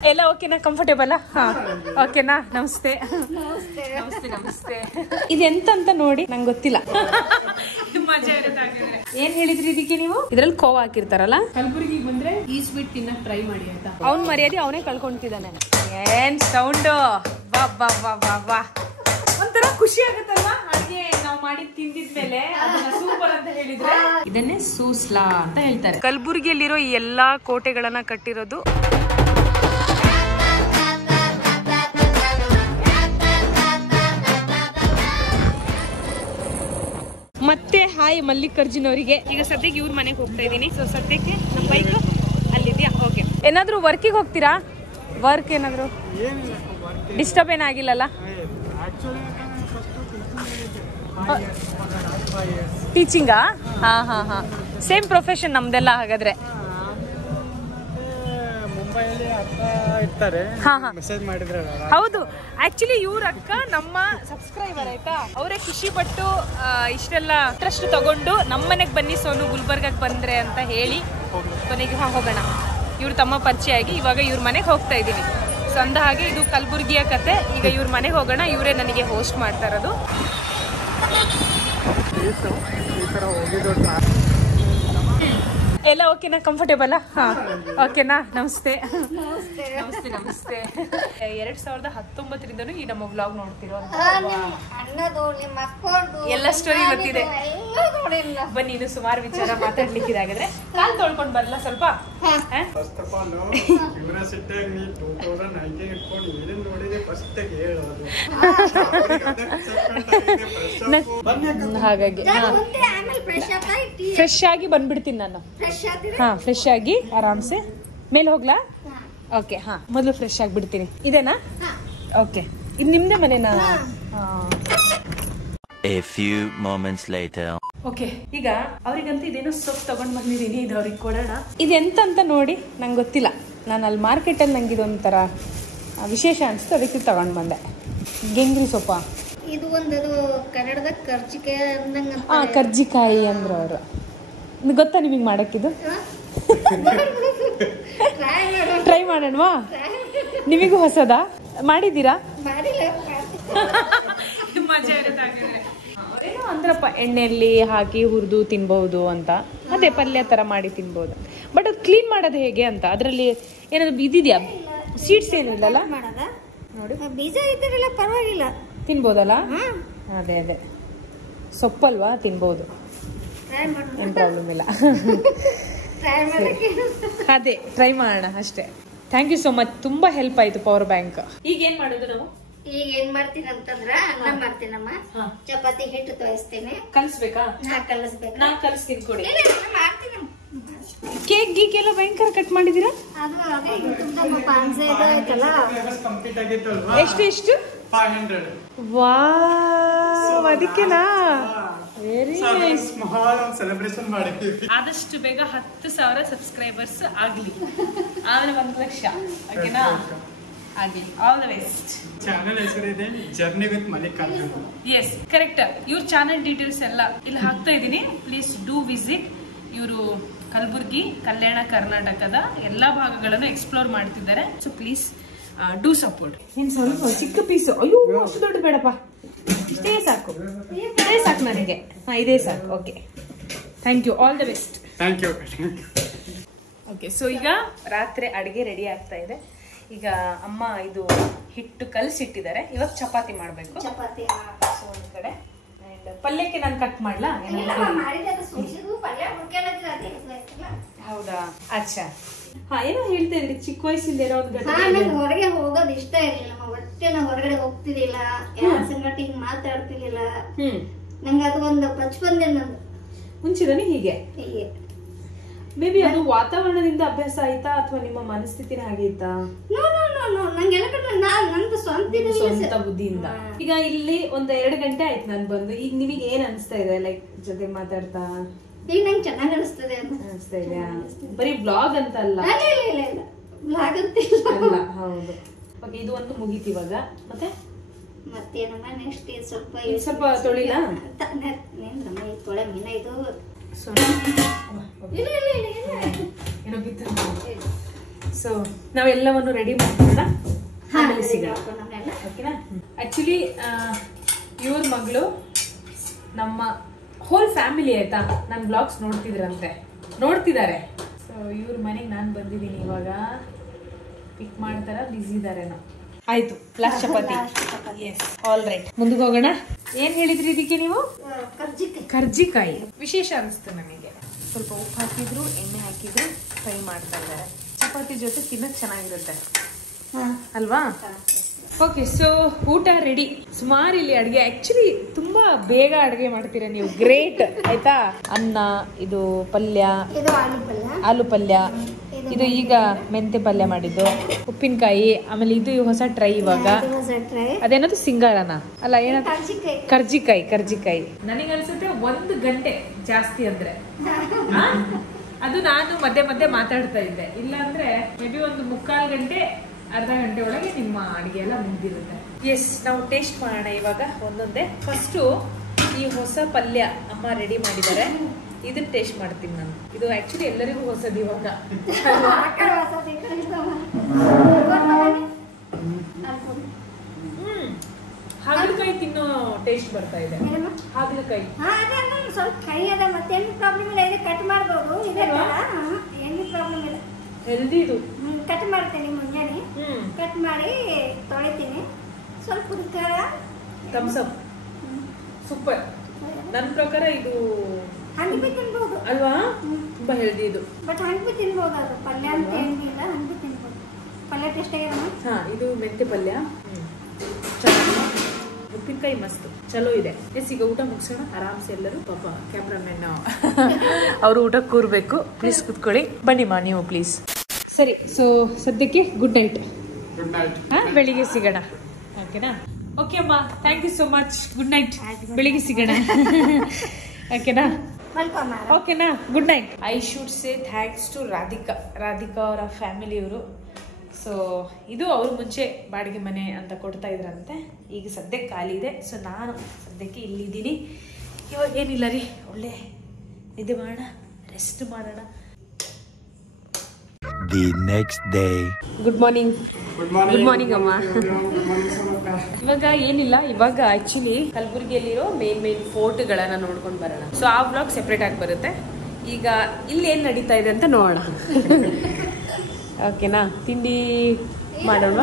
ಎಲ್ಲ ಓಕೆನಾ, ಕಂಫರ್ಟೇಬಲ್? ಹಾ ಓಕೆನಾ. ನಮಸ್ತೆ ನಮಸ್ತೆ ನಮಸ್ತೆ. ಇದೆಂತ ಅಂತ ನೋಡಿ ನಂಗೆ ಗೊತ್ತಿಲ್ಲ. ಏನ್ ಹೇಳಿದ್ರಿ ಇದಕ್ಕೆ ನೀವು? ಇದ್ರಲ್ಲಿ ಕೋವಾ ಹಾಕಿರ್ತಾರಲ್ಲ. ಕಲಬುರ್ಗಿಗೆ ಬಂದ್ರೆ ಈ ಸ್ವೀಟ್ ತಿನ್ನಕ್ ಟ್ರೈ ಮಾಡಿ ಆಯ್ತಾ. ಅವ್ನ್ ಮರ್ಯಾದೆ ಅವನೇ ಕಳ್ಕೊಂತಿದ್ದಾನೆ. ಏನ್ ಸೌಂಡ್! ಬಾ ಬಾ ಬಾ ಬಾ ಬಾ. ಒಂಥರ ಖುಷಿ ಆಗುತ್ತಲ್ವಾ ಅಡ್ಗೆ ನಾವು ಮಾಡಿ ತಿಂದಿದ್ಮೇಲೆ ಅದನ್ನ ಸೂಪರ್ ಅಂತ ಹೇಳಿದ್ರೆ. ಇದನ್ನೇ ಸೂಸ್ಲಾ ಅಂತ ಹೇಳ್ತಾರೆ. ಕಲಬುರ್ಗಿಯಲ್ಲಿರೋ ಈ ಎಲ್ಲಾ ಕೋಟೆಗಳನ್ನ ಕಟ್ಟಿರೋದು ಮತ್ತೆ. ಹಾಯ್ ಮಲ್ಲಿಕಾರ್ಜುನ್ ಅವರಿಗೆ. ಈಗ ಸದ್ಯಕ್ಕೆ ಇವ್ರ ಮನೆಗೆ ಹೋಗ್ತಾ ಇದ್ದೀನಿ. ಸೊ ಸದ್ಯಕ್ಕೆ ನಮ್ಮ ಬೈಕ್ ಅಲ್ಲಿದ್ಯಾ. ಓಕೆ, ಏನಾದ್ರು ವರ್ಕಿಗೆ ಹೋಗ್ತೀರಾ? ವರ್ಕ್ ಏನಾದ್ರು ಡಿಸ್ಟರ್ಬ್ ಏನಾಗಿಲ್ಲಲ್ಲ? ಟೀಚಿಂಗಾ? ಹಾ ಹಾ ಹಾ, ಸೇಮ್ ಪ್ರೊಫೆಷನ್ ನಮ್ದೆಲ್ಲ ಹಾಗಾದ್ರೆ. ಹೌದು, ಆಕ್ಚುಲಿ ಇವ್ರ ಅಕ್ಕ ನಮ್ಮ ಸಬ್ಸ್ಕ್ರೈಬರ್ ಆಯ್ತಾ. ಅವರೇ ಖುಷಿ ಪಟ್ಟು ಇಷ್ಟೆಲ್ಲ ಇಂಟ್ರೆಸ್ಟ್ ತಗೊಂಡು ನಮ್ಮನೆಗೆ ಬನ್ನಿ ಸೋನು ಗುಲ್ಬರ್ಗಕ್ಕೆ ಬಂದ್ರೆ ಅಂತ ಹೇಳಿ ಕೊನೆಗೆ ಹೋಗೋಣ. ಇವ್ರ ತಮ್ಮ ಪರಿಚಯ ಆಗಿ ಇವಾಗ ಇವ್ರ ಮನೆಗೆ ಹೋಗ್ತಾ ಇದ್ದೀನಿ. ಸೊ ಅಂದ ಹಾಗೆ ಇದು ಕಲಬುರ್ಗಿಯ ಕತೆ. ಈಗ ಇವ್ರ ಮನೆಗೆ ಹೋಗೋಣ. ಇವರೇ ನನಗೆ ಹೋಸ್ಟ್ ಮಾಡ್ತಾ ಇರೋದು. ಎಲ್ಲ ಓಕೆನಾ, ಕಂಫರ್ಟೇಬಲ್? ಹಾ ಓಕೆನಾ. ನಮಸ್ತೆ ನಮಸ್ತೆ ನಮಸ್ತೆ. 2019ರಿಂದನೂ ಈ ನಮ್ಮ ವ್ಲಾಗ್ ನೋಡ್ತಿರೋ ಎಲ್ಲ ಸ್ಟೋರಿ ಗೊತ್ತಿದೆ. ಬನ್ನಿ, ಇದು ಸುಮಾರು ವಿಚಾರ ಮಾತಾಡ್ಲಿಕ್ಕಿದಾಗಿದ್ರೆ ಕಾಲ್ ತೊಳ್ಕೊಂಡ್ ಬರಲ್ಲ ಸ್ವಲ್ಪ. ಹಾಗಾಗಿ ಫ್ರೆಶ್ ಆಗಿ ಬಂದ್ಬಿಡ್ತೀನಿ ನಾನು. ಹಾ, ಫ್ರೆಶ್ ಆಗಿ ಆರಾಮ್ಸೆ ಮೇಲೆ ಹೋಗ್ಲಾ? ಓಕೆ, ಹಾ, ಮೊದಲು ಫ್ರೆಶ್ ಆಗಿ ಬಿಡ್ತೀನಿ. ಇದೇನಾ? ಓಕೆ, ಇದು ನಿಮ್ದೇ ಮನೆನಾ? A few moments later. Okay, ಈಗ ಅವ್ರಿಗಂತ ಇದೇನೋ ಸೊಪ್ಪು ತಗೊಂಡ್ ಬಂದಿದ್ದೀನಿ. ಇದು ಅವ್ರಿಗೆ ಕೊಡೋಣ. ಇದೆಂತ ಅಂತ ನೋಡಿ ನಂಗೆ ಗೊತ್ತಿಲ್ಲ. ನಾನು ಅಲ್ಲಿ ಮಾರ್ಕೆಟಲ್ಲಿ ನಂಗೆ ಇದೊಂಥರ ವಿಶೇಷ ಅನಿಸ್ತು, ಅದಕ್ಕೆ ತಗೊಂಡು ಬಂದೆ. ಗೆಂಗ್ರಿ ಸೊಪ್ಪ ಇದು ಒಂದು ಕನ್ನಡದ ಕರ್ಜಿಕಾಯಿ ಅಂದಂಗ. ಹಾ, ಕರ್ಜಿಕಾಯಿ ಅಂದ್ರು ಅವರು. ಗೊತ್ತಾ ನಿಮಗೆ ಮಾಡಕ್ಕಿದು? ಟ್ರೈ ಮಾಡೋಣವಾ? ನಿಮಗೂ ಹೊಸದಾ? ಮಾಡಿದ್ದೀರಾ? ಏನೋ ಅಂದ್ರಪ್ಪ, ಎಣ್ಣೆಯಲ್ಲಿ ಹಾಕಿ ಹುರಿದು ತಿನ್ಬಹುದು ಅಂತ. ಅದೇ ಪಲ್ಯ ತರ ಮಾಡಿ ತಿನ್ಬಹುದು. ಬಟ್ ಅದು ಕ್ಲೀನ್ ಮಾಡೋದು ಹೇಗೆ ಅಂತ, ಅದರಲ್ಲಿ ಏನಾದ್ರು ಇದಿದೆಯಾ? ಸೀಡ್ಸ್ ಏನಿಲ್ಲಲ್ಲ? ನೋಡಿ, ಬೀಜ ಇದ್ದಿರಲ್ಲ ಪರವಾಗಿಲ್ಲ, ತಿನ್ಬೋದಲ್ಲ? ಅದೇ ಅದೇ ಸೊಪ್ಪಲ್ವಾ, ತಿನ್ಬೋದು, ಏನು ಪ್ರಾಬ್ಲಮ್ ಇಲ್ಲ. ಅದೇ ಟ್ರೈ ಮಾಡೋಣ ಅಷ್ಟೇ. ಥ್ಯಾಂಕ್ ಯು ಸೋ ಮಚ್, ತುಂಬಾ ಹೆಲ್ಪ್ ಆಯ್ತು ಪವರ್ ಬ್ಯಾಂಕ್. ಈಗ ಏನ್ ಮಾಡೋದು ನಾವು? ಈಗ ಏನ್ ಮಾಡ್ತೀನಿ ಅಂತಂದ್ರ ಅನ್ನ ಮಾಡ್ತೀನಮ್ಮ. ಚಪಾತಿ ಹಿಟ್ಟು ತೋರಿಸ್ತೇನೆ. ಕಲ್ಸ್ಬೇಕಾ? ಕಲಿಸ್ಬೇಕು. ನಾನ್ ಕಲ್ಸ್ತೀನಿ ಕೊಡಿ. ಮಾಡ್ತೀನಿ. ಕೇಕ್ ಗೀಕ್ ಎಲ್ಲ ಭಯಂಕರ ಕಟ್ ಮಾಡಿದೀರಾ? ಅದು ಅದೇ ಯೂಟ್ಯೂಬ್ದಾಗ ಪಾನ್ಸೆ ಐತಲ್ಲ. ಎಷ್ಟು ಎಷ್ಟು? 500. ವಾವ್, ಅದಕ್ಕೆನಾ? Very nice. ಸ್ಮಾಲ್ ಸೆಲೆಬ್ರೇಷನ್ ಮಾಡಿದ್ದೀವಿ. ಆದಷ್ಟು ಬೇಗ 10,000 ಸಬ್ಸ್ಕ್ರೈಬರ್ಸ್ ಆಗ್ಲಿ, ಆಮೇಲೆ 1 ಲಕ್ಷ. ಓಕೆನಾ? ಆಗ್ಲಿ. All the best. ಚಾನೆಲ್ ಹೆಸರಿದೆ journey with Mallikarjun. Yes, correct. ಇವ್ರ ಚಾನೆಲ್ ಡೀಟೇಲ್ಸ್ ಎಲ್ಲ ಇಲ್ಲಿ ಹಾಕ್ತಾ ಇದೀನಿ. Please do visit. ಇವರು ಕಲಬುರ್ಗಿ, ಕಲ್ಯಾಣ ಕರ್ನಾಟಕದ ಎಲ್ಲಾ ಭಾಗಗಳನ್ನು ಎಕ್ಸ್ಪ್ಲೋರ್ ಮಾಡ್ತಿದ್ದಾರೆ. So please do support. ಏನ್ ಸ್ವಲ್ಪ ಚಿಕ್ಕ ಪೀಸು? ಅಯ್ಯೋ, ಅಷ್ಟು ದೊಡ್ಡ ಬೇಡಪ್ಪ, ಇಷ್ಟೇ ಸಾಕು. ಇದೇ ಸಾಕು ನನಗೆ. ಹಾ, ಇದೇ ಸಾಕು. Okay, thank you. All the best. Thank you. Okay, so ಈಗ ರಾತ್ರಿ ಅಡಿಗೆ ರೆಡಿ ಆಗ್ತಾ ಇದೆ. ಈಗ ಅಮ್ಮ ಇದು ಹಿಟ್ಟು ಕಲಸಿಟ್ಟಿದ್ದಾರೆ. ಇವಾಗ ಚಪಾತಿ ಮಾಡ್ಬೇಕು. ಚಪಾತಿ ಒಂದ್ ಕಡೆ ಪಲ್ಯಕ್ಕೆ ನಾನು ಕಟ್ ಮಾಡ್ಲಾ? ಹೌದಾ? ಅಚ್ಚಾ. ಹಾ, ಏನೋ ಹೇಳ್ತಾ ಇದ್ರಿ ಚಿಕ್ಕ ವಯಸ್ಸಿಂದ ಏನೋ ಒಂದು ನಂಗೆ ಹೊರಗೆ ಹೋಗೋದು ಇಷ್ಟ ಇರ್ಲಿಲ್ಲ. ಒಟ್ಟೆ ನಾ ಹೊರಗಡೆ ಹೋಗ್ತಿರ್ಲಿಲ್ಲ, ಯಾರ ಸಂಗಟ ಹಿಂಗ್ ಮಾತಾಡ್ತಿರ್ಲಿಲ್ಲ. ನಂಗೆ ಅದು ಒಂದು ಬಚ್ಪಂದೆ ನಂದು. ಮುಂಚಿದನೇ ಹೀಗೆ? ಹೀಗೆ ಮೇ ಬಿ ಅದು ವಾತಾವರಣದಿಂದ ಅಭ್ಯಾಸ ಆಯ್ತಾ ಅಥವಾ ನಿಮ್ಮ ಮನಸ್ಥಿತಿನೇ ಹಾಗೆ ಇತ್ತಾ? ನಂಗೆಲ್ಲ ನಂದು ಸ್ವಂತ ಬುದ್ಧಿಯಿಂದ. ಈಗ ಇಲ್ಲಿ ಒಂದು 2 ಗಂಟೆ ಆಯ್ತು ನಾನು ಬಂದು. ಈಗ ನಿಮಗೆ ಏನ್ ಅನಿಸ್ತಾ ಇದೆ? ಲೈಕ್ ಜೊತೆ ಮಾತಾಡ್ತಾ ಈಗ ನಂಗೆ ಚೆನ್ನಾಗಿ ಅನಿಸ್ತಾ ಇದೆಯಾ? ಬರೀ ಬ್ಲಾಗ್ ಅಂತ ಅಲ್ಲ. ಬ್ಲಾಗ್ ಅಂತಿಲ್ಲ. ಹೌದು. ಓಕೆ, ಇದು ಒಂದು ಮುಗೀತು ಇವಾಗ. ಮತ್ತೇನಮ್ಮ ನೆಕ್ಸ್ಟ್ ಸ್ವಲ್ಪ ತೊಳಿಲ ತೊಳೆ ಮೀನ ಇದು. ಸೊ ನಾವೆಲ್ಲವನ್ನು ರೆಡಿ ಮಾಡ್ಕೊಳ್ಳೋಣ, ಆಮೇಲೆ ಸಿಗೋಣ. ಓಕೆನಾ? ಆಕ್ಚುಲಿ ಇವ್ರ ಮಗಳು ನಮ್ಮ ಹೋಲ್ ಫ್ಯಾಮಿಲಿ ಆಯ್ತಾ, ನನ್ನ ಬ್ಲಾಗ್ಸ್ ನೋಡ್ತಿದ್ದಾರೆ. ಸೊ ಇವ್ರ ಮನೆಗೆ ನಾನು ಬಂದಿದ್ದೀನಿ. ಇವಾಗ ಪಿಕ್ ಮಾಡ್ತಾರ, ಬಿಸಿ ಇದಾರೆ. ನಾವು ಆಯ್ತು, ಲಾಸ್ಟ್ ಚಪಾತಿ. Yes, all right. ಮುಂದಕ್ಕೆ ಹೋಗೋಣ. ಏನ್ ಹೇಳಿದ್ರಿ ಇದಕ್ಕೆ ನೀವು? ಕರ್ಜಿಕಾಯಿ. ವಿಶೇಷ ಅನಿಸ್ತು ನನಗೆ. ಸ್ವಲ್ಪ ಉಪ್ಪು ಹಾಕಿದ್ರು, ಎಣ್ಣೆ ಹಾಕಿದ್ರು, ಫ್ರೈ ಮಾಡ್ತಾ ಇದ್ದಾರೆ. ಚಪಾತಿ ಜೊತೆ ತಿನ್ನಕ್ ಚೆನ್ನಾಗಿರುತ್ತೆ ಅಲ್ವಾ? ಓಕೆ, ಸೊ ಊಟ ರೆಡಿ. ಸುಮಾರು ಇಲ್ಲಿ ಅಡುಗೆ, ಆಕ್ಚುಲಿ ತುಂಬಾ ಬೇಗ ಅಡುಗೆ ಮಾಡ್ತೀರಾ ನೀವು, ಗ್ರೇಟ್ ಆಯ್ತಾ. ಅನ್ನ, ಇದು ಪಲ್ಯ, ಆಲೂ ಪಲ್ಯ, ಇದು ಈಗ ಮೆಂತೆ ಪಲ್ಯ ಮಾಡಿದ್ದು, ಉಪ್ಪಿನಕಾಯಿ, ಆಮೇಲೆ ಇದು ಹೊಸ ಟ್ರೈ ಇವಾಗ. ಅದೇನದು ಸಿಂಗಾರನ ಅಲ್ಲ, ಏನದು? ಕರ್ಜಿಕಾಯಿ. ನನಗನ್ಸುತ್ತೆ 1 ಗಂಟೆ ಜಾಸ್ತಿ ಅಂದ್ರೆ ಅದು ನಾನು ಮಧ್ಯೆ ಮಾತಾಡ್ತಾ ಇದ್ದೆ. ಇಲ್ಲ ಅಂದ್ರೆ ಮೇ ಬಿ 1/4 ಗಂಟೆ, ಅರ್ಧ ಗಂಟೆ ಒಳಗೆ ನಿಮ್ಮ ಅಡಿಗೆ ಎಲ್ಲ ಮುಗ್ದಿರುತ್ತೆ. ಎಸ್, ನಾವು ಟೇಸ್ಟ್ ಮಾಡೋಣ ಇವಾಗ ಒಂದೊಂದೇ. ಫಸ್ಟು ಈ ಹೊಸ ಪಲ್ಯ ಅಮ್ಮ ರೆಡಿ ಮಾಡಿದ್ದಾರೆ, ಇದನ್ನ ಟೇಸ್ಟ್ ಮಾಡ್ತೀನಿ ನಾನು. ಇದು ಆಕ್ಚುಲಿ ಎಲ್ಲರಿಗೂ ಹೊಸದು ಇವಾಗ. ಹಾಗಲಕಾಯಿ ತಿನ್ನೋ ಟೇಸ್ಟ್ ಬರ್ತಾ ಇದೆ. ಹಾಗಲಕಾಯಿ ಸ್ವಲ್ಪ ಕೈ ಅದ, ಮತ್ತೇನು ಪ್ರಾಬ್ಲಮ್ ಇಲ್ಲ. ಇದು ಕಟ್ ಮಾಡ್ಬೋದು, ಇದೆ ಏನು ಪ್ರಾಬ್ಲಮ್ ಇಲ್ಲ. ಹೆಲ್ದಿ ಇದು. ಕಟ್ ಮಾಡ್ತೀನಿ ಮುಂಜಾನೆ, ಕಟ್ ಮಾಡಿ ತೊಳಿತೀನಿ. ಸ್ವಲ್ಪ ಥಮ್ಸ್ ಅಪ್, ಸೂಪರ್. ನನ್ನ ಪ್ರಕಾರ ಇದು ಹಂಗೆ ತಿನ್ಬೋದು ಅಲ್ವಾ? ತುಂಬಾ ಹೆಲ್ದಿ ಇದು. ಬಟ್ ಹಂಗೆ ತಿನ್ಬೋದು, ಅದು ಪಲ್ಯ ಅಂತ ಏನಿಲ್ಲ, ಹಂಗೆ ತಿನ್ಬೋದು. ಪಲ್ಯ ಟೇಸ್ಟ್ ಆಗ್ಯದ. ಹಾ, ಇದು ಮೆಂತೆ ಪಲ್ಯ. ಉಪ್ಪಿನಕಾಯಿ ಮಸ್ತ್ ಚಲೋ ಇದೆ. ಎಸ್, ಈಗ ಊಟ ಮುಗಿಸೋಣ ಆರಾಮ್ಸೆ ಎಲ್ಲರೂ. ಪಾಪ ಕ್ಯಾಮ್ರಾಮನ್ ಅವರು ಊಟಕ್ಕೆ ಕೂರ್ಬೇಕು. ಪ್ಲೀಸ್ ಕುತ್ಕೊಳ್ಳಿ. ಬನ್ನಿಮ್ಮ ನೀವು ಪ್ಲೀಸ್. ಸರಿ, ಸೊ ಸದ್ಯಕ್ಕೆ ಗುಡ್ ನೈಟ್. ಬೆಳಿಗ್ಗೆ ಸಿಗೋಣ. ಓಕೆನಾ? ಓಕೆ ಅಮ್ಮ, thank you so much. Good night. ಬೆಳಿಗ್ಗೆ ಸಿಗೋಣ. ಓಕೆನಾ? ಓಕೆನಾ? Good night. I should say thanks to Radhika ಅವರ ಫ್ಯಾಮಿಲಿಯವರು. ಸೊ ಇದು ಅವ್ರು ಮುಂಚೆ ಬಾಡಿಗೆ ಮನೆ ಅಂತ ಕೊಡ್ತಾ ಇದ್ರಂತೆ, ಈಗ ಸದ್ಯಕ್ಕೆ ಖಾಲಿ ಇದೆ. ಸೊ ನಾನು ಸದ್ಯಕ್ಕೆ ಇಲ್ಲಿದ್ದೀನಿ. ಇವಾಗ ಏನಿಲ್ಲ ರೀ, ಒಳ್ಳೆ ನಿದ್ದೆ ಮಾಡೋಣ, ರೆಸ್ಟ್ ಮಾಡೋಣ. The next day. Good morning ಅಮ್ಮ. ಇವಾಗ ಏನಿಲ್ಲ, ಇವಾಗ ಆಕ್ಚುಲಿ ಕಲಬುರಗಿಯಲ್ಲಿರೋ ಮೇನ್ ಫೋರ್ಟ್ಗಳನ್ನ ನೋಡ್ಕೊಂಡು ಬರೋಣ. ಸೊ ಆ ಬ್ಲಾಗ್ ಸೆಪ್ರೇಟ್ ಆಗಿ ಬರುತ್ತೆ. ಈಗ ಇಲ್ಲಿ ಏನ್ ನಡೀತಾ ಇದೆ ಅಂತ ನೋಡೋಣ. ಓಕೆನಾ? ತಿಂಡಿ ಮಾಡೋಣ.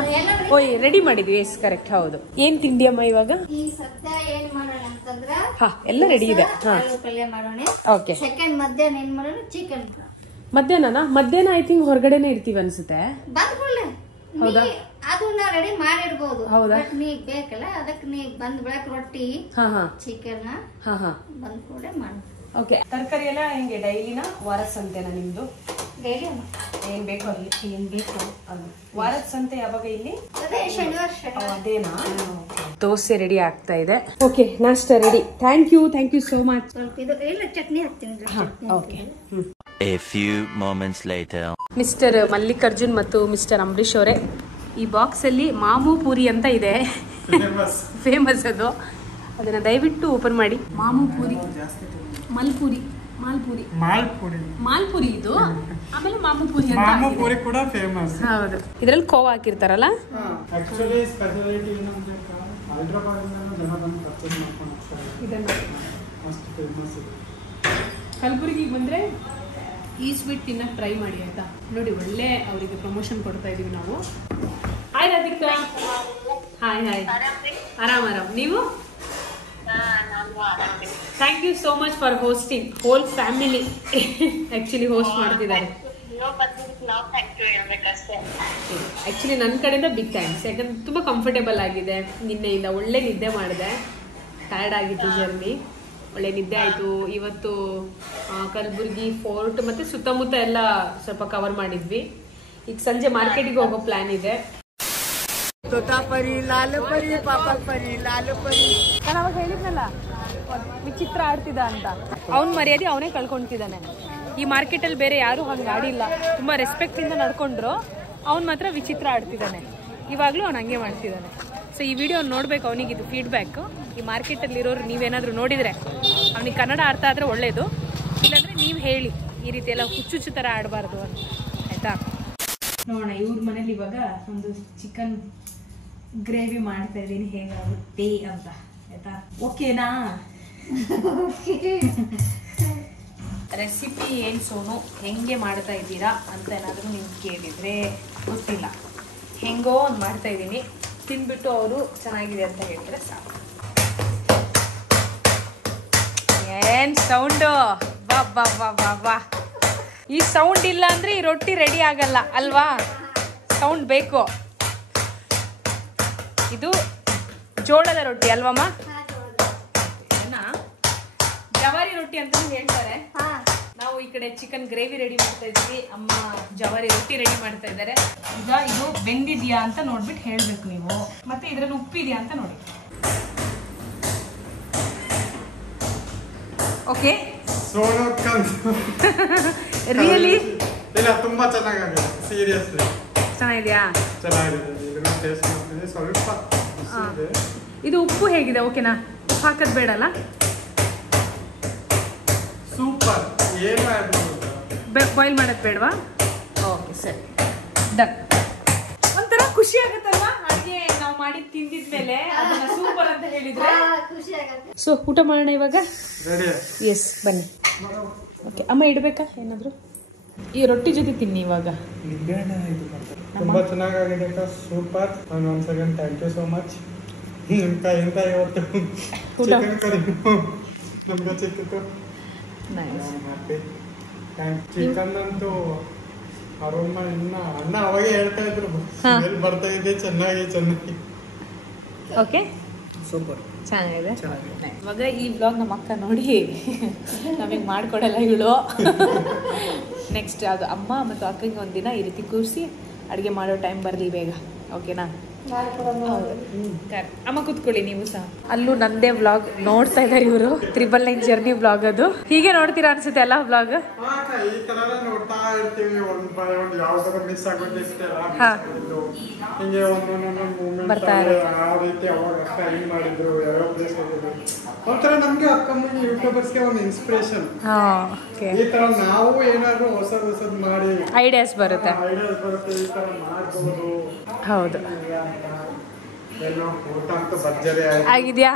ಓಯ್, ರೆಡಿ ಮಾಡಿದ್ವಿ. ಎಸ್, ಕರೆಕ್ಟ್, ಹೌದು. ಏನ್ ತಿಂಡಿ ಅಮ್ಮ ಇವಾಗ? ಈ ಸದ್ಯ ಏನ್ ಮಾಡೋಣ ಅಂತಂದ್ರ, ಹಾ, ಎಲ್ಲ ರೆಡಿ ಇದೆ. ಆಲೂ ಪಲ್ಯ ಮಾಡೋಣ. ಓಕೆ. ಸೆಕೆಂಡ್ ಮಧ್ಯಾಹ್ನ ಏನ್ ಮಾಡೋಣ? ಚಿಕನ್. ಮಧ್ಯಾಹ್ನ ಐ ಥಿಂಕ್ ಹೊರಗಡೆನೆ ಇರ್ತೀವಿ ಅನ್ಸುತ್ತೆ. ಬಂದ್ಕೊಳ್ಳೆ. ಹೌದಾ? ಅದು ನಾ ರೆಡಿ ಮಾಡಿರ್ಬೋದು. ಹೌದಾ? ನೀ ಬೇಕಲ್ಲ, ಅದಕ್ಕೆ ನೀ ಬಂದ್ ಬೆಳಕ್ ರೊಟ್ಟಿ, ಚಿಕನ್ ಬಂದ್ ಕೂಡ ಮಾಡ. ಓಕೆ. ತರಕಾರಿ ಎಲ್ಲ ಹೆಂಗೆ ಡೈಲಿನ ವಾರದ ಸಂತೆನಾ ನಿಮ್ದು? ಡೈಲಿ ಏನ್ ಬೇಕು ಅಲ್ಲಿ, ಏನ್ ಬೇಕು ಅದು. ವಾರದ ಸಂತೆ ಯಾವಾಗ ಇಲ್ಲಿ? ಅದೇ ಶನಿವಾರ. ಅದೇನಾ? ದೋಸೆ ರೆಡಿ ಆಗ್ತಾ ಇದೆ. ಓಕೆ, ನಾಷ್ಟ ready. Thank you so much. ಸ್ವಲ್ಪ ಇದು ಇಲ್ಲ, ಚಟ್ನಿ ಹಾಕ್ತೀನಿ. Okay. A few moments later. Mister Mallikarjun ಮತ್ತು ಮಿಸ್ಟರ್ ಅಂಬರೀಶ್ ಅವರೇ, ಈ ಬಾಕ್ಸ್ ಅಲ್ಲಿ ಮಾಮೂ ಪೂರಿ ಅಂತ ಇದೆ, ಫೇಮಸ್ ಅದು. ಅದನ್ನ ದಯವಿಟ್ಟು ಓಪನ್ ಮಾಡಿ. ಮಾಮೂ ಪೂರಿ, ಮಾಲ್ಪುರಿ ಇದು. ಆಮೇಲೆ ಮಾಮೂ ಪೂರಿ ಅಂತ ಕೂಡ ಫೇಮಸ್. ಹೌದು. ಇದ್ರಲ್ಲಿ ಕೋವಾ ಹಾಕಿರ್ತಾರಲ್ಲ. ಆಕ್ಚುಲಿ ಸ್ಪೆಷಾಲಿಟಿ ಏನಂದ್ರೆ ಹೈದರಾಬಾದ್ ಜನ ಬಂದು ಪರ್ಚೇಸ್ ಮಾಡ್ಕೊಂಡು ಹೋಗ್ತಾರೆ. ಇದನ್ನ ಅಷ್ಟು ಫೇಮಸ್ ಇದೆ. ಕಲಬುರಗಿಗೆ ಬಂದ್ರೆ ಈ ಸ್ವೀಟ್ ತಿನ್ನಕ್ ಟ್ರೈ ಮಾಡಿ ಆಯ್ತಾ. ನೋಡಿ, ಒಳ್ಳೆ ಅವರಿಗೆ ಪ್ರಮೋಷನ್ ಕೊಡ್ತಾ ಇದೀವಿ ನಾವು. ಹಾಯ್ ರಾಧಿಕಾ. ಹಾಯ್. ಆರಾಮ್. ನೀವು? Thank you so much for hosting. Whole family actually host ಮಾಡ್ತಿದ್ದಾರೆ. ಆಕ್ಚುಲಿ ನನ್ನ ಕಡೆಯಿಂದ ಬಿಗ್ ಥ್ಯಾಂಕ್ಸ್. ಯಾಕಂದ್ರೆ ತುಂಬಾ ಕಂಫರ್ಟೇಬಲ್ ಆಗಿದೆ. ನಿನ್ನೆಯಿಂದ ಒಳ್ಳೆ ನಿದ್ದೆ ಮಾಡಿದೆ. ಟಯರ್ಡ್ ಆಗಿತ್ತು ಜರ್ನಿ. ಒಳ್ಳೆ ನಿದ್ದೆ ಆಯಿತು. ಇವತ್ತು ಕಲಬುರ್ಗಿ ಫೋರ್ಟ್ ಮತ್ತು ಸುತ್ತಮುತ್ತ ಎಲ್ಲ ಸ್ವಲ್ಪ ಕವರ್ ಮಾಡಿದ್ವಿ. ಈಗ ಸಂಜೆ ಮಾರ್ಕೆಟಿಗೆ ಹೋಗೋ ಪ್ಲಾನ್ ಇದೆ. ನಾನು ಅವಾಗ ಹೇಳಿದ್ನಲ್ಲ, ವಿಚಿತ್ರ ಆಡ್ತಿದ್ದ ಅಂತ. ಅವ್ನ ಮರ್ಯಾದೆ ಅವನೇ ಕಳ್ಕೊಂತಿದ್ದಾನೆ. ಈ ಮಾರ್ಕೆಟಲ್ಲಿ ಬೇರೆ ಯಾರು ಹಂಗೆ ಆಡಿಲ್ಲ. ತುಂಬ ರೆಸ್ಪೆಕ್ಟಿಂದ ನಡ್ಕೊಂಡ್ರು. ಅವ್ನು ಮಾತ್ರ ವಿಚಿತ್ರ ಆಡ್ತಿದ್ದಾನೆ. ಇವಾಗಲೂ ಅವ್ನು ಹಂಗೆ ಮಾಡ್ತಿದ್ದಾನೆ. ಸೊ ಈ ವಿಡಿಯೋ ನೋಡ್ಬೇಕು, ಅವನಿಗೆ ಇದು ಫೀಡ್ಬ್ಯಾಕು. ಈ ಮಾರ್ಕೆಟಲ್ಲಿ ಇರೋರು ನೀವೇನಾದರೂ ನೋಡಿದರೆ, ಅವನಿಗೆ ಕನ್ನಡ ಅರ್ಥ ಆದರೆ ಒಳ್ಳೆಯದು. ಇಲ್ಲಾಂದರೆ ನೀವು ಹೇಳಿ, ಈ ರೀತಿ ಎಲ್ಲ ಹುಚ್ಚುಚ್ಚು ಥರ ಆಡಬಾರ್ದು ಅಂತ, ಆಯಿತಾ? ನೋಡೋಣ ಇವ್ರ ಮನೇಲಿ ಇವಾಗ ಒಂದು ಚಿಕನ್ ಗ್ರೇವಿ ಮಾಡ್ತಾ ಇದ್ದೀನಿ, ಹೇಗಾಗುತ್ತೆ ಅಂತ ಆಯ್ತಾ? ಓಕೆನಾ? ರೆಸಿಪಿ ಏನು ಸೋನು ಹೆಂಗೆ ಮಾಡ್ತಾ ಇದ್ದೀರಾ ಅಂತ ಏನಾದರೂ ನೀವು ಕೇಳಿದರೆ ಗೊತ್ತಿಲ್ಲ, ಹೆಂಗೋ ಒಂದು ಮಾಡ್ತಾ ಇದ್ದೀನಿ, ತಿಂದ್ಬಿಟ್ಟು ಅವರು ಚೆನ್ನಾಗಿದೆ ಅಂತ ಹೇಳಿದ್ರೆ ಸಾಕು. ಏನು ಸೌಂಡು! ಬಾ ಬಾ ಬಾ ಬಾ ಬಾ. ಈ ಸೌಂಡ್ ಇಲ್ಲ ಅಂದರೆ ಈ ರೊಟ್ಟಿ ರೆಡಿ ಆಗಲ್ಲ ಅಲ್ವಾ? ಸೌಂಡ್ ಬೇಕು. ಇದು ಜೋಳದ ರೊಟ್ಟಿ ಅಲ್ವಮ್ಮ? ಜವಾರಿ ರೊಟ್ಟಿ ಅಂತ ಹೇಳ್ತಾರೆ. ನಾವು ಈ ಕಡೆ ಚಿಕನ್ ಗ್ರೇವಿ ರೆಡಿ ಮಾಡ್ತಾ ಇದ್ದೀವಿ, ಅಮ್ಮ ಜವಾರಿ ರೊಟ್ಟಿ ರೆಡಿ ಮಾಡ್ತಾ ಇದ್ದಾರೆ. ಈಗ ಇದು ಬೆಂದಿದ್ಯಾ ಅಂತ ನೋಡ್ಬಿಟ್ಟು ಹೇಳ್ಬೇಕು ನೀವು, ಮತ್ತೆ ಇದ್ರಲ್ಲಿ ಉಪ್ಪಿದ್ಯಾ ಅಂತ ನೋಡಿ. ಓಕೆ, ರಿಯಲಿ ಇಲ್ಲ, ತುಂಬಾ ಚೆನ್ನಾಗಿದೆ. ಸೀರಿಯಸ್ಲಿ ಚೆನ್ನಾಗಿದ್ಯಾ? ಚೆನ್ನಾಗಿದೆ. ಸ್ವಲ್ಪ ಇದು ಉಪ್ಪು ಹೇಗಿದೆ? ಓಕೆನಾ? ಉಪ್ಪು ಹಾಕೋದು ಬೇಡಲ್ಲ? ಸೂಪರ್. ಏನು ಬಾಯ್ಲ್ ಮಾಡೋದು ಬೇಡವಾ? ಓಕೆ ಸರಿ, ಡನ್. ಒಂಥರ ಖುಷಿ ಆಗುತ್ತಲ್ವಾ ಅಡುಗೆ ನಾವು ಮಾಡಿ ತಿಂದಿದ್ಮೇಲೆ ಅದನ್ನ ಸೂಪರ್ ಅಂತ ಹೇಳಿದ್ರೆ ಖುಷಿ ಆಗತ್ತೆ. ಸೊ ಊಟ ಮಾಡೋಣ ಇವಾಗ. ರೆಡಿ? ಎಸ್, ಬನ್ನಿ. ಓಕೆ, ಅಮ್ಮ ಇಡಬೇಕಾ ಏನಾದರೂ? ಈ ರೊಟ್ಟಿ ಜೊತೆ ತಿನ್ನಿ ಇವಾಗ. ತುಂಬಾ ಚೆನ್ನಾಗಿದೆ, ಸೂಪರ್. ಒಂದ್ second, thank you so much. ನಿಮ್ ಕೈಯಿಂದ ಇವತ್ತು ಚಿಕನ್ ಕರಿ ನಮ್ಗೆ ಸಿಕ್ಕಿತ್ತು. ಹ್ಯಾಪಿ. ಚಿಕನ್ ಅಂತೂ ಅರೋಮ ಇನ್ನ ಅಣ್ಣ ಅವಾಗೆ ಹೇಳ್ತಾ ಇದ್ರು, ಎಲ್ಲಿ ಬರ್ತಾ ಇದೆ ಚೆನ್ನಾಗಿ. ಓಕೆ, ಸೂಪರ್, ಚೆನ್ನಾಗಿದೆ. ಇವಾಗ ಈ ಬ್ಲಾಗ್ ನಮ್ಮ ಅಕ್ಕ ನೋಡಿ ನಮಗೆ ಮಾಡ್ಕೊಡಲ್ಲ ಇವಳು. ನೆಕ್ಸ್ಟ್ ಅದು ಅಮ್ಮ ಮತ್ತು ಅಕ್ಕಂಗೆ ಒಂದಿನ ಈ ರೀತಿ ಕೂರಿಸಿ ಅಡುಗೆ ಮಾಡೋ ಟೈಮ್ ಬರಲಿ ಬೇಗ. ಓಕೆನಾ? ಅಮ್ಮ ಕೂತ್ಕೊಳ್ಳಿ ನೀವು ಸಹ. ಅಲ್ಲೂ ನಂದೇ ವ್ಲಾಗ್ ನೋಡ್ತಾ ಇದ್ದಾರೆ ಇವರು, 999 ಜರ್ನಿ ವ್ಲಾಗ್. ಅದು ಹೀಗೆ ನೋಡ್ತೀರಾ ಅನ್ಸುತ್ತೆ ಎಲ್ಲ ವ್ಲಾಗ್. ಈ ತರ ನೋಡ್ತಾ ಇರ್ತೀವಿ, ಒಂದು ಯಾವ್ದಾರ ಮಿಸ್ ಆಗೋದು ಹಿಂಗೆ ಒಂದೊಂದೊಂದು ಮೂಮೆಂಟ್ ಆ ರೀತಿ ಅವಾಗ ಅಕ್ಕ ಹೆಂಗ್ ಮಾಡಿದ್ರು, ಯಾವ್ಯಾವ ಪ್ಲೇಸ್ ಹೋಗಿದ್ರು, ಒಂಥರ ನಮ್ಗೆ ಅಕ್ಕಮ್ಮನಿಗೆ ಯೂಟ್ಯೂಬರ್ಸ್ಗೆ ಒಂದು ಇನ್ಸ್ಪಿರೇಷನ್. ಈ ತರ ನಾವು ಏನಾದ್ರು ಹೊಸದ್ ಮಾಡಿ ಐಡಿಯಾಸ್ ಬರುತ್ತೆ, ಈ ತರ ಮಾಡ್ಬೋದು. ಹೌದು, ಏನೋ ಊಟ ಅಂತೂ ಭರ್ಜರಿ ಆಗಿದ್ಯಾ?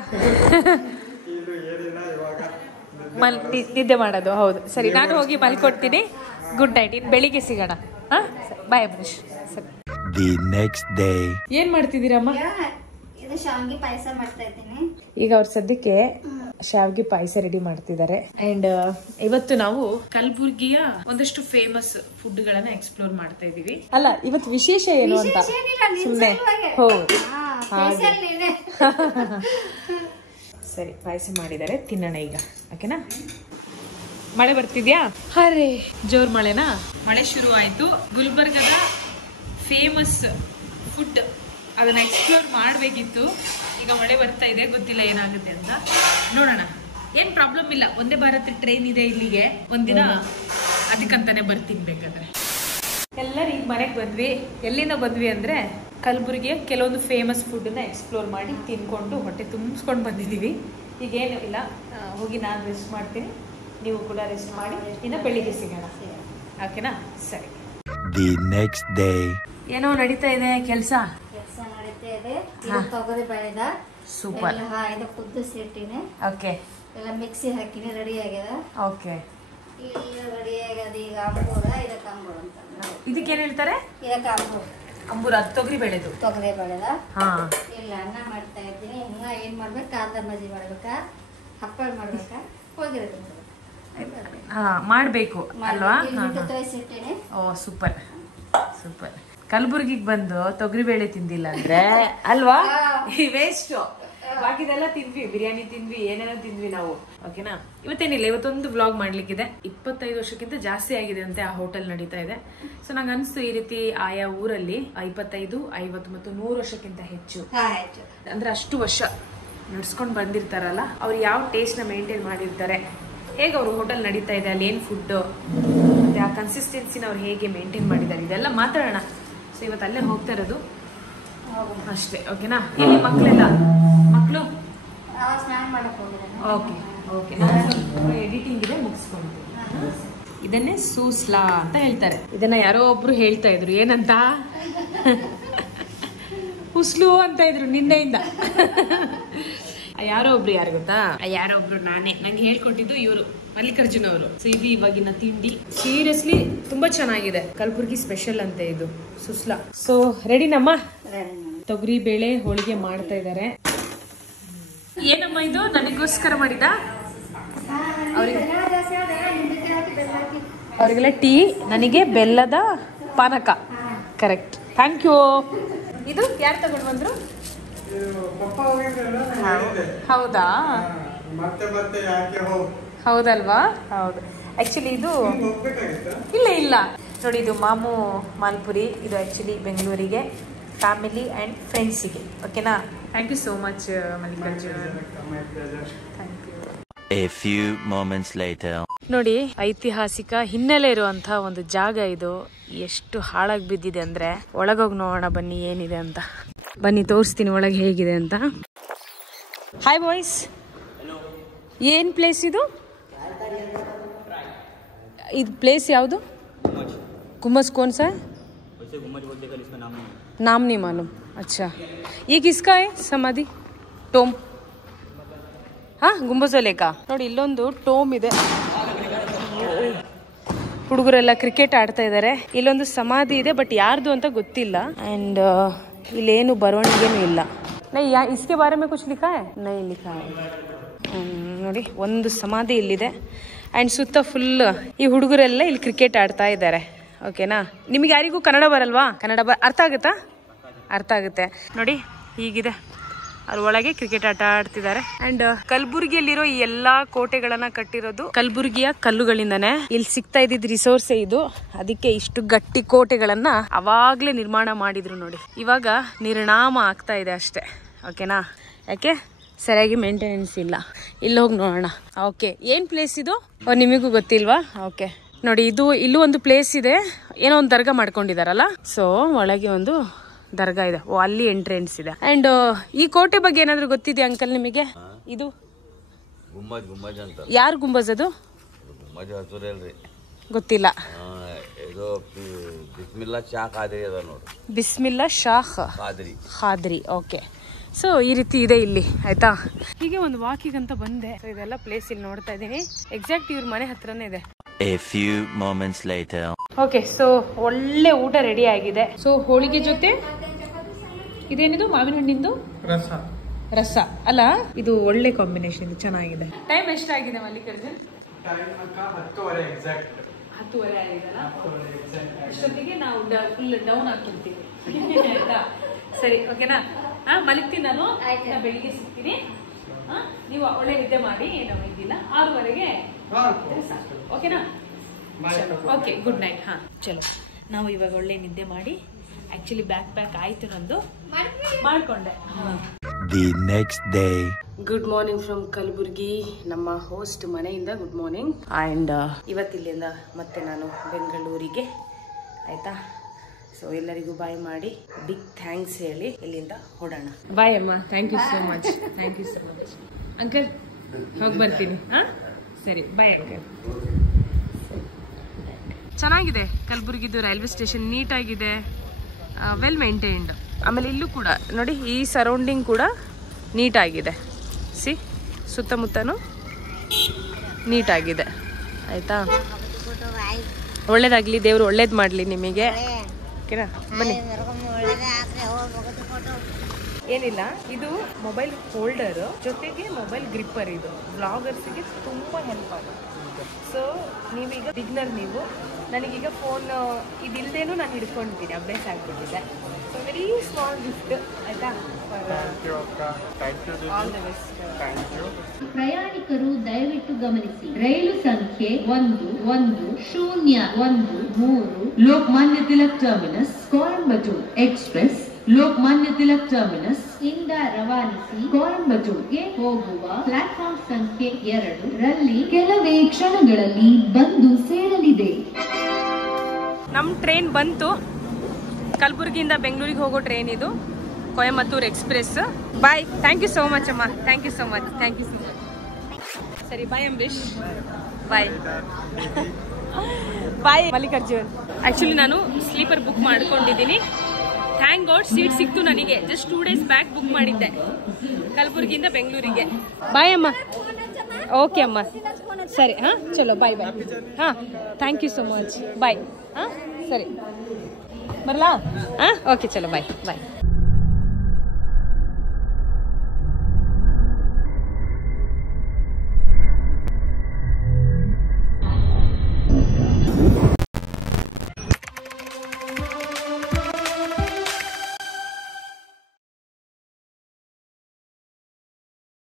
ಇದು ಏನಿಲ್ಲ, ಇವಾಗ ನಿದ್ದೆ ಮಾಡೋದು. ಹೌದು, ಸರಿ, ನಾನು ಹೋಗಿ ಮಲ್ಕೊಡ್ತೀನಿ. ಗುಡ್ ನೈಟ್, ಇನ್ನು ಬೆಳಿಗ್ಗೆ ಸಿಗೋಣ. ಹಾಂ, ಬಾಯ್ ಅಮರೀಶ್. ಸರಿ. The next day. ಏನ್ ಮಾಡ್ತಿದ್ದೀರಮ್ಮ? ಇದು ಶಾವಿಗೆ ಪಾಯಸ ಮಾಡ್ತಾ ಇದ್ದೀನಿ. ಈಗ ಅವ್ರ ಸದ್ಯಕ್ಕೆ ಶಾವಿಗೆ ಪಾಯಸ ರೆಡಿ ಮಾಡ್ತಿದ್ದಾರೆ. ಅಂಡ್ ಇವತ್ತು ನಾವು ಕಲಬುರ್ಗಿಯ ಒಂದಷ್ಟು ಫೇಮಸ್ ಫುಡ್ ಗಳನ್ನ ಎಕ್ಸ್ಪ್ಲೋರ್ ಮಾಡ್ತಾ ಇದೀವಿ. ಅಲ್ಲ, ಇವತ್ತು ವಿಶೇಷ ಏನು ಅಂತ ಸುಮ್ಮನೆ. ಹೌದು, ಸರಿ, ಪಾಯಸ ಮಾಡಿದ್ದಾರೆ, ತಿನ್ನೋಣ ಈಗ. ಓಕೆನಾ? ಮಳೆ ಬರ್ತಿದ್ಯಾ? ಅರೆ, ಜೋರ್ ಮಳೆನಾ? ಮಳೆ ಶುರು ಆಯ್ತು. ಗುಲ್ಬರ್ಗದ ಫೇಮಸ್ ಫುಡ್ ಅದನ್ನ ಎಕ್ಸ್ಪ್ಲೋರ್ ಮಾಡಬೇಕಿತ್ತು. ಈಗ ಮಳೆ ಬರ್ತಾ ಇದೆ, ಗೊತ್ತಿಲ್ಲ ಏನಾಗುತ್ತೆ ಅಂತ. ನೋಡೋಣ. ಏನ್ ಪ್ರಾಬ್ಲಮ್ ಇಲ್ಲ, ಒಂದೇ ಭಾರತ್ ಟ್ರೈನ್ ಇದೆ ಇಲ್ಲಿಗೆ. ಒಂದಿನ ಅದಕ್ಕಂತಾನೆ ಬರ್ತೀನಿ ಬೇಕಾದ್ರೆ. ಎಲ್ಲರೂ ಈಗ ಮನೆಗೆ ಬಂದ್ವಿ. ಎಲ್ಲಿಂದ ಬಂದ್ವಿ ಅಂದ್ರೆ ಕಲಬುರ್ಗಿಯ ಕೆಲವೊಂದು ಫೇಮಸ್ ಫುಡ್ನ ಎಕ್ಸ್ಪ್ಲೋರ್ ಮಾಡಿ ತಿನ್ಕೊಂಡು ಹೊಟ್ಟೆ ತುಂಬಿಸ್ಕೊಂಡು ಬಂದಿದ್ದೀವಿ. ಈಗೇನು ಇಲ್ಲ, ಹೋಗಿ ನಾನು ರೆಸ್ಟ್ ಮಾಡ್ತೀನಿ, ನೀವು ಕೂಡ ರೆಸ್ಟ್ ಮಾಡಿ, ಇನ್ನು ಬೆಳಿಗ್ಗೆ ಸಿಗೋಣ. ಓಕೆನಾ? ಸರಿ. The next day. ಏನೋ ನಡೀತಾ ಇದೆ ಕೆಲಸ ನಡೀತಾ ಇದೆ. ತೊಗರಿ ಬೆಳೆದ ಸೂಪರ್. ಇದು ಕುದಿಸಿಟ್ಟಿನಿ. ಓಕೆ, ಎಲ್ಲ ಮಿಕ್ಸಿ ಹಾಕಿನಿ, ರೆಡಿ ಆಗ್ಯದ. ಓಕೆ, ಇಲ್ಲ ರೆಡಿ ಆಗ್ಯದ. ಈಗ ಅಂಬೂರ, ಇದಕ್ಕೆ ಅಂಬೂರ ಅಂತ. ಇದಕ್ಕೇನು ಹೇಳ್ತಾರೆ? ಇದಕ್ಕೆ ಅಂಬೂರ. ಅಂಬೂರ ತೊಗರಿ ಬೆಳೆದು. ತೊಗರಿ ಬೆಳೆದ. ಹಾ, ಇಲ್ಲ, ಅನ್ನ ಮಾಡ್ತಾ ಇದ್ದೀನಿ. ಇನ್ನ ಏನ್ ಮಾಡ್ಬೇಕು? ಕಾಂದ ಬಜ್ಜಿ ಮಾಡ್ಬೇಕಾ, ಹಪ್ಪಳ ಮಾಡ್ಬೇಕಾ, ಹೋಗಿರೋದು ಹಾ ಮಾಡ್ಬೇಕು ಅಲ್ವಾ? ತೋರಿಸಿಟ್ಟಿನಿ. ಓ, ಸೂಪರ್ ಸೂಪರ್. ಕಲಬುರ್ಗಿಗೆ ಬಂದು ತೊಗರಿಬೇಳೆ ತಿಂದಿಲ್ಲ ಅಂದ್ರೆ ಅಲ್ವಾ ವೇಸ್ಟ್. ಬಾಕಿದೆಲ್ಲ ತಿಂದ್ವಿ, ಬಿರಿಯಾನಿ ತಿಂದ್ವಿ, ಏನೇನೋ ತಿಂದ್ವಿ ನಾವು. ಓಕೆನಾ? ಇವತ್ತೇನಿಲ್ಲ, ಇವತ್ತೊಂದು ವ್ಲಾಗ್ ಮಾಡ್ಲಿಕ್ಕಿದೆ. 25 ವರ್ಷಕ್ಕಿಂತ ಜಾಸ್ತಿ ಆಗಿದೆ ಅಂತೆ ಆ ಹೋಟೆಲ್ ನಡೀತಾ ಇದೆ. ಸೊ ನಂಗೆ ಅನಿಸ್ತು ಈ ರೀತಿ ಆಯಾ ಊರಲ್ಲಿ 25, 50 ಮತ್ತು 100 ವರ್ಷಕ್ಕಿಂತ ಹೆಚ್ಚು ಅಂದ್ರೆ ಅಷ್ಟು ವರ್ಷ ನಡ್ಸ್ಕೊಂಡು ಬಂದಿರ್ತಾರಲ್ಲ, ಅವ್ರು ಯಾವ ಟೇಸ್ಟ್ನ ಮೇಂಟೈನ್ ಮಾಡಿರ್ತಾರೆ, ಹೇಗೆ ಅವ್ರ ಹೋಟೆಲ್ ನಡೀತಾ ಇದೆ, ಅಲ್ಲಿ ಏನು ಫುಡ್ ಮತ್ತೆ ಆ ಕನ್ಸಿಸ್ಟೆನ್ಸಿನ ಅವ್ರು ಹೇಗೆ ಮೇಂಟೈನ್ ಮಾಡಿದ್ದಾರೆ, ಇದೆಲ್ಲ ಮಾತಾಡೋಣ. ಸೊ ಇವತ್ತು ಅಲ್ಲೇ ಹೋಗ್ತಾ ಇರೋದು ಅಷ್ಟೇ. ಓಕೆನಾ? ಇಲ್ಲಿ ಮಕ್ಕಳೆಲ್ಲ ಮಕ್ಕಳು ಸ್ನಾನ ಮಾಡಕ್ ಹೋಗಿದ್ದೇನೆ. ಓಕೆ ಓಕೆ, ನಾನು ಎಡಿಟಿಂಗ್ ಇದೆ, ಮುಗಿಸ್ಕೊಂತೀನಿ. ಇದನ್ನೇ ಸೂಸ್ಲಾ ಅಂತ ಹೇಳ್ತಾರೆ. ಇದನ್ನ ಯಾರೋ ಒಬ್ರು ಹೇಳ್ತಾ ಇದ್ರು, ಏನಂತ ಹುಸ್ಲು ಅಂತ ಇದ್ರು ನಿನ್ನೆಯಿಂದ. ಯಾರೋ ಒಬ್ರು ಯಾರು ಗೊತ್ತಾ, ಯಾರೋ ಒಬ್ರು ನಾನೇ, ನಂಗೆ ಹೇಳ್ಕೊಟ್ಟಿದ್ದು ಇವರು ಮಲ್ಲಿಕಾರ್ಜುನ್ ಅವರು. ಸೊ ಇದು ಇವಾಗಿನ ತಿಂಡಿ. ಸೀರಿಯಸ್ಲಿ ತುಂಬಾ ಚೆನ್ನಾಗಿದೆ, ಕಲಬುರ್ಗಿ ಸ್ಪೆಷಲ್ ಅಂತೆ ಇದು ಸುಸ್ಲಾ. ಸೊ ರೆಡಿನಮ್ಮ? ತೊಗರಿ ಬೇಳೆ ಹೋಳಿಗೆ ಮಾಡ್ತಾ ಇದ್ದಾರೆ. ಏನಮ್ಮ ಇದು ನನಗೋಸ್ಕರ ಮಾಡಿದ? ಅವರಿಗೆಲ್ಲ ಟೀ, ನನಗೆ ಬೆಲ್ಲದ ಪಾನಕ. Correct, thank you. ಇದು ಯಾರು ತಗೊಂಡು ಬಂದ್ರು? ಹೌದಾ? ಹೌದಲ್ವಾ? ಹೌದು. ಆಕ್ಚುಲಿ ಇದು ಇಲ್ಲ ನೋಡಿ, ಇದು ಮಾಮು ಮಾಲ್ಪುರಿ. ಇದು ಆಕ್ಚುಲಿ ಬೆಂಗಳೂರಿಗೆ ಫ್ಯಾಮಿಲಿ ಆ್ಯಂಡ್ ಫ್ರೆಂಡ್ಸಿಗೆ. ಓಕೆನಾ? Thank you so much Mallikarjun. Thank you. A few moments later. ನೋಡಿ, ಐತಿಹಾಸಿಕ ಹಿನ್ನೆಲೆ ಇರುವಂತಹ ಒಂದು ಜಾಗ ಇದು. ಎಷ್ಟು ಹಾಳಾಗಿ ಬಿದ್ದಿದೆ ಅಂದ್ರೆ, ಒಳಗೋಗಿ ನೋಡೋಣ ಬನ್ನಿ ಏನಿದೆ ಅಂತ. ಬನ್ನಿ ತೋರಿಸ್ತೀನಿ ಒಳಗೆ ಹೇಗಿದೆ ಅಂತ. ಹಾಯ್ ಬಾಯ್ಸ್, ಏನ್ ಪ್ಲೇಸ್ ಇದು? ಇದು ಪ್ಲೇಸ್ ಯಾವುದು? गुम्बज कौन सा है? नाम नहीं मालूम. अच्छा, ये किसका है समाधि? टोम? हाँ, गुम्बज वाले का. ನೋಡಿ ಇಲ್ಲೊಂದು ಟೋಮ್ ಇದೆ. ಹುಡುಗರೆಲ್ಲ ಕ್ರಿಕೆಟ್ ಆಡ್ತಾ ಇದ್ದಾರೆ. ಇಲ್ಲೊಂದು ಸಮಾಧಿ ಇದೆ, ಬಟ್ ಯಾರ್ದು ಅಂತ ಗೊತ್ತಿಲ್ಲ. ಅಂಡ್ ಇಲ್ಲೇನು ಬರವಣಿಗೆನೂ ಇಲ್ಲ. ನೈ इसके बारे में कुछ लिखा है? नहीं लिखा है. ನೋಡಿ ಒಂದು ಸಮಾಧಿ ಇಲ್ಲಿದೆ. ಅಂಡ್ ಸುತ್ತ ಫುಲ್ ಈ ಹುಡುಗರೆಲ್ಲ ಇಲ್ಲಿ ಕ್ರಿಕೆಟ್ ಆಡ್ತಾ ಇದ್ದಾರೆ. ಓಕೆನಾ? ನಿಮಗೆ ಯಾರಿಗೂ ಕನ್ನಡ ಬರಲ್ವಾ? ಕನ್ನಡ ಅರ್ಥ ಆಗುತ್ತಾ? ಅರ್ಥ ಆಗುತ್ತೆ. ನೋಡಿ ಹೀಗಿದೆ, ಅದ್ರ ಒಳಗೆ ಕ್ರಿಕೆಟ್ ಆಟ ಆಡ್ತಿದ್ದಾರೆ. ಅಂಡ್ ಕಲಬುರ್ಗಿಯಲ್ಲಿರೋ ಈ ಎಲ್ಲಾ ಕೋಟೆಗಳನ್ನ ಕಟ್ಟಿರೋದು ಕಲಬುರ್ಗಿಯ ಕಲ್ಲುಗಳಿಂದಾನೆ. ಇಲ್ಲಿ ಸಿಗ್ತಾ ಇದ್ದಿದ್ ರಿಸೋರ್ಸೇ ಇದು. ಅದಕ್ಕೆ ಇಷ್ಟು ಗಟ್ಟಿ ಕೋಟೆಗಳನ್ನ ಅವಾಗ್ಲೇ ನಿರ್ಮಾಣ ಮಾಡಿದ್ರು. ನೋಡಿ ಇವಾಗ ನಿರ್ನಾಮ ಆಗ್ತಾ ಇದೆ ಅಷ್ಟೇ. ಓಕೆನಾ? ಯಾಕೆ? ಸರಿಯಾಗಿ ಮೇಂಟೆನೆನ್ಸ್ ಇಲ್ಲ. ಇಲ್ಲಿ ಹೋಗಿ ನೋಡೋಣ. ಓಕೆ, ಏನ್ ಪ್ಲೇಸ್ ಇದು? ನಿಮಗೂ ಗೊತ್ತಿಲ್ವಾ? ಓಕೆ ನೋಡಿ, ಇದು ಇಲ್ಲೂ ಒಂದು ಪ್ಲೇಸ್ ಇದೆ. ಏನೋ ಒಂದು ದರ್ಗಾ ಮಾಡ್ಕೊಂಡಿದಾರಲ್ಲ, ಸೊ ಒಳಗೆ ಒಂದು ದರ್ಗಾ ಇದೆ. ಓ, ಅಲ್ಲಿ ಎಂಟ್ರೆನ್ಸ್ ಇದೆ. ಅಂಡ್ ಈ ಕೋಟೆ ಬಗ್ಗೆ ಏನಾದ್ರು ಗೊತ್ತಿದೆ ಅಂಕಲ್ ನಿಮಗೆ? ಇದು ಗುಂಬಜ್ ಅಂತ. ಯಾರು ಗುಂಬಜ್ ಅದು? ಗೊತ್ತಿಲ್ಲ. ಬಿಸ್ಮಿಲ್ಲಾ ಶಾ ಖಾದ್ರಿ ಅದ ನೋಡಿ. ಬಿಸ್ಮಿಲ್ಲಾ ಶಾ ಖಾದ್ರಿ. ಓಕೆ, ಸೊ ಈ ರೀತಿ ಇದೆ ಇಲ್ಲಿ. ಆಯ್ತಾ? ಹೀಗೆ ಒಂದು ವಾಕಿಂಗ್ ಅಂತ ಬಂದೆ. ಇದೆಲ್ಲ ಪ್ಲೇಸ್ ಇಲ್ಲಿ ನೋಡ್ತಾ ಇದ್ದೀನಿ. ಎಕ್ಸಾಕ್ಟ್ ಇವ್ರ ಮನೆ ಹತ್ರನೇ ಇದೆ. A few moments later. Okay, so ಒಳ್ಳೆ ಊಟ ರೆಡಿ ಆಗಿದೆ. ಸೊ ಹೋಳಿಗೆ ಜೊತೆ ಇದೇನಿದು? ಮಾವಿನ ಹಣ್ಣಿಂದು ರಸ ಅಲ್ಲ? ಇದು ಒಳ್ಳೆ ಕಾಂಬಿನೇಷನ್, ಇದು ಚೆನ್ನಾಗಿದೆ. ಟೈಮ್ ಎಷ್ಟಾಗಿದೆ ಮಲ್ಲಿಕಾರ್ಜುನ್? 10:30 ಆಗಿದೆಲ್ಲ. ಇಷ್ಟೊತ್ತಿಗೆ ನಾವು ಫುಲ್ ಡೌನ್ ಆಗ್ತಿರ್ತೀವಿ. ಸರಿ, ಓಕೆನಾ? ಮಲಗ್ತೀನಿ ನಾನು. ಬೆಳಿಗ್ಗೆ ಸಿಗ್ತೀನಿ. ನೀವು ಒಳ್ಳೆ ನಿದ್ದೆ ಮಾಡಿ, ಏನೋ ಇದ್ದಿಲ್ಲ. 6:30ಗೆ ಓಕೆನಾ? Okay, good night. ಹಾ, ಚಲೋ. ನಾವು ಇವಾಗ ಒಳ್ಳೆ ನಿದ್ದೆ ಮಾಡಿ, ಆಕ್ಚುಲಿ ಬ್ಯಾಕ್ ಪ್ಯಾಕ್ ಆಯ್ತು ನಂದು, ಮಾಡ್ಕೊಂಡೆ. The next day. Good morning from Kalaburagi, ನಮ್ಮ ಹೋಸ್ಟ್ ಮನೆಯಿಂದ. Good morning. ಆ್ಯಂಡ್ ಇವತ್ತಿಲ್ಲಿಂದ ಮತ್ತೆ ನಾನು ಬೆಂಗಳೂರಿಗೆ. ಆಯ್ತಾ? ಸೊ ಎಲ್ಲರಿಗೂ ಬಾಯ್ ಮಾಡಿ, ಬಿಗ್ ಥ್ಯಾಂಕ್ಸ್ ಹೇಳಿ ಇಲ್ಲಿಂದ ಹೊಡೋಣ. ಬಾಯ್ ಅಮ್ಮ. Thank you so much. Thank you so much uncle. ಹೋಗಿ ಬರ್ತೀನಿ. ಹಾಂ, ಸರಿ, ಬಾಯ್ ಅಂಕಲ್. ಚೆನ್ನಾಗಿದೆ ಕಲಬುರ್ಗಿದು ರೈಲ್ವೆ ಸ್ಟೇಷನ್, ನೀಟಾಗಿದೆ, ವೆಲ್ ಮೇಂಟೈನ್ಡ್. ಆಮೇಲೆ ಇಲ್ಲೂ ಕೂಡ ನೋಡಿ, ಈ ಸರೌಂಡಿಂಗ್ ಕೂಡ ನೀಟಾಗಿದೆ. ಸಿ, ಸುತ್ತಮುತ್ತನೂ ನೀಟಾಗಿದೆ. ಆಯಿತಾ? ಒಳ್ಳೇದಾಗಲಿ, ದೇವರು ಒಳ್ಳೇದು ಮಾಡಲಿ ನಿಮಗೆ. ಓಕೆನಾ? ಬನ್ನಿ. ಏನಿಲ್ಲ, ಇದು ಮೊಬೈಲ್ ಹೋಲ್ಡರ್ ಜೊತೆಗೆ ಮೊಬೈಲ್ ಗ್ರಿಪ್ಪರ್. ಇದು ಬ್ಲಾಗರ್ಸ್ಗೆ ತುಂಬ ಹೆಲ್ಪ್ ಆಗುತ್ತೆ. ಸೊ ನೀವೀಗ ಬಿಗ್ನರ್, ನೀವು ನನಗೀಗ ಫೋನ್ ಇದಿಲ್ಲದೇನು ನಾನು ಹಿಡ್ಕೊಂಡಿದ್ದೀನಿ, ಅಭ್ಯಾಸ ಆಗ್ಬಿಟ್ಟಿದೆ. So very small gift. ಆಯ್ತಾ? All the best. ಪ್ರಯಾಣಿಕರು ದಯವಿಟ್ಟು ಗಮನಿಸಿ, ರೈಲು ಸಂಖ್ಯೆ 1101 Lokmanya Tilak terminus Coimbatore express Lokmanya Tilak terminus ಇಂದ ರವಾನಿಸಿ ಕೊಯಂಬತ್ತೂರ್ಗೆ ಹೋಗುವ ಪ್ಲಾಟ್ಫಾರ್ಮ್ ಸಂಖ್ಯೆ 2 ರಲ್ಲಿ ಕೆಲವೇ ಕ್ಷಣಗಳಲ್ಲಿ ಬಂದು ಸೇರಲಿದೆ. ನಮ್ಮ ಟ್ರೈನ್ ಬಂತು. ಕಲಬುರ್ಗಿಯಿಂದ ಬೆಂಗಳೂರಿಗೆ ಹೋಗೋ ಟ್ರೈನ್ ಇದು, Coimbatore express. Bye. Thank you so much ಅಮ್ಮ. Thank you so much. Thank you so much. ಸರಿ, bye Ambareesh. Bye. Bye Mallikarjun. Actually ನಾನು ಸ್ಲೀಪರ್ ಬುಕ್ ಮಾಡ್ಕೊಂಡಿದ್ದೀನಿ. ಥ್ಯಾಂಕ್ ಗಾಡ್ ಸೀಟ್ ಸಿಕ್ತು ನನಗೆ. ಜಸ್ಟ್ 2 days ಬ್ಯಾಕ್ ಬುಕ್ ಮಾಡಿದ್ದೆ ಕಲಬುರಗಿಯಿಂದ ಬೆಂಗಳೂರಿಗೆ. ಬಾಯ್ ಅಮ್ಮ. ಓಕೆ ಅಮ್ಮ, ಸರಿ. ಹಾಂ ಚಲೋ ಬಾಯ್ ಬಾಯ್. ಹಾಂ ಥ್ಯಾಂಕ್ ಯು ಸೊ ಮಚ್. ಬಾಯ್. ಹಾಂ ಸರಿ ಬರಲಾ? ಹಾಂ ಓಕೆ ಚಲೋ ಬಾಯ್ ಬಾಯ್.